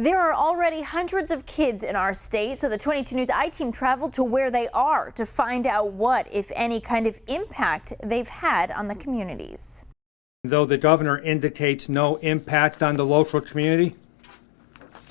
There are already hundreds of kids in our state, so the 22 News I-Team traveled to where they are to find out what, if any, kind of impact they've had on the communities. Though the governor indicates no impact on the local community,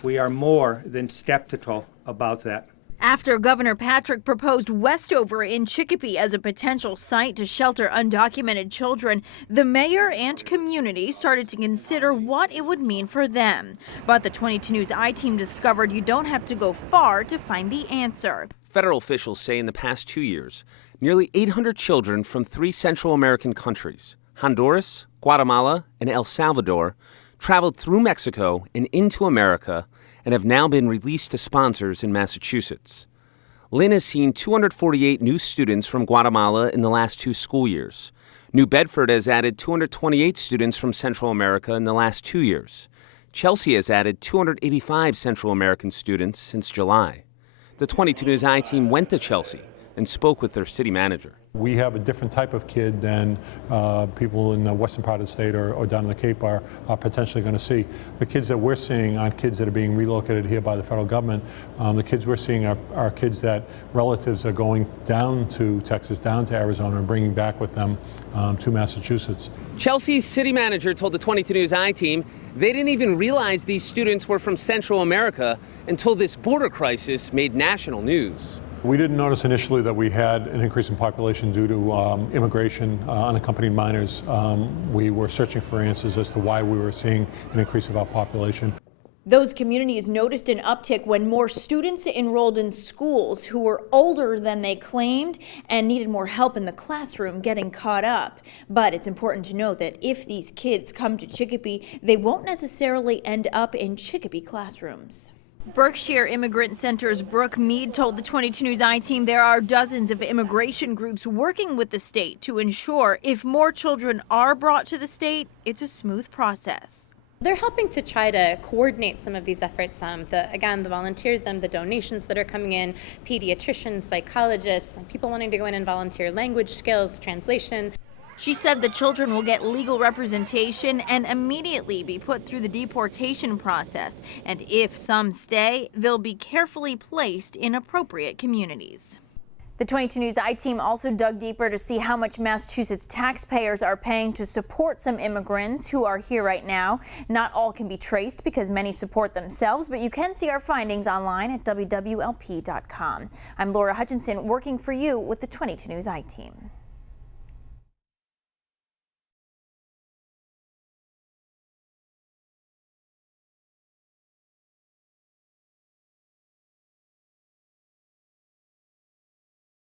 we are more than skeptical about that. After Governor Patrick proposed Westover in Chicopee as a potential site to shelter undocumented children, the mayor and community started to consider what it would mean for them. But the 22 News I-Team discovered you don't have to go far to find the answer. Federal officials say in the past 2 years, nearly 800 children from 3 Central American countries, Honduras, Guatemala, and El Salvador, traveled through Mexico and into America and have now been released to sponsors in Massachusetts. Lynn has seen 248 new students from Guatemala in the last 2 school years. New Bedford has added 228 students from Central America in the last 2 years. Chelsea has added 285 Central American students since July. The 22 News I-Team went to Chelsea and spoke with their city manager. We have a different type of kid than people in the western part of the state or down in the Cape are potentially going to see. The kids that we're seeing aren't kids that are being relocated here by the federal government. The kids we're seeing are kids that relatives are going down to Texas, down to Arizona, and bringing back with them to Massachusetts. Chelsea's city manager told the 22 News I-Team they didn't even realize these students were from Central America until this border crisis made national news. We didn't notice initially that we had an increase in population due to immigration, unaccompanied minors. We were searching for answers as to why we were seeing an increase of our population. Those communities noticed an uptick when more students enrolled in schools who were older than they claimed and needed more help in the classroom getting caught up. But it's important to note that if these kids come to Chicopee, they won't necessarily end up in Chicopee classrooms. Berkshire Immigrant Center's Brooke Mead told the 22 News I-Team there are dozens of immigration groups working with the state to ensure if more children are brought to the state, it's a smooth process. They're helping to try to coordinate some of these efforts. Again, the volunteerism, the donations that are coming in, pediatricians, psychologists, people wanting to go in and volunteer language skills, translation. She said the children will get legal representation and immediately be put through the deportation process. And if some stay, they'll be carefully placed in appropriate communities. The 22 News I-Team also dug deeper to see how much Massachusetts taxpayers are paying to support some immigrants who are here right now. Not all can be traced because many support themselves, but you can see our findings online at WWLP.com. I'm Laura Hutchinson working for you with the 22 News I-Team.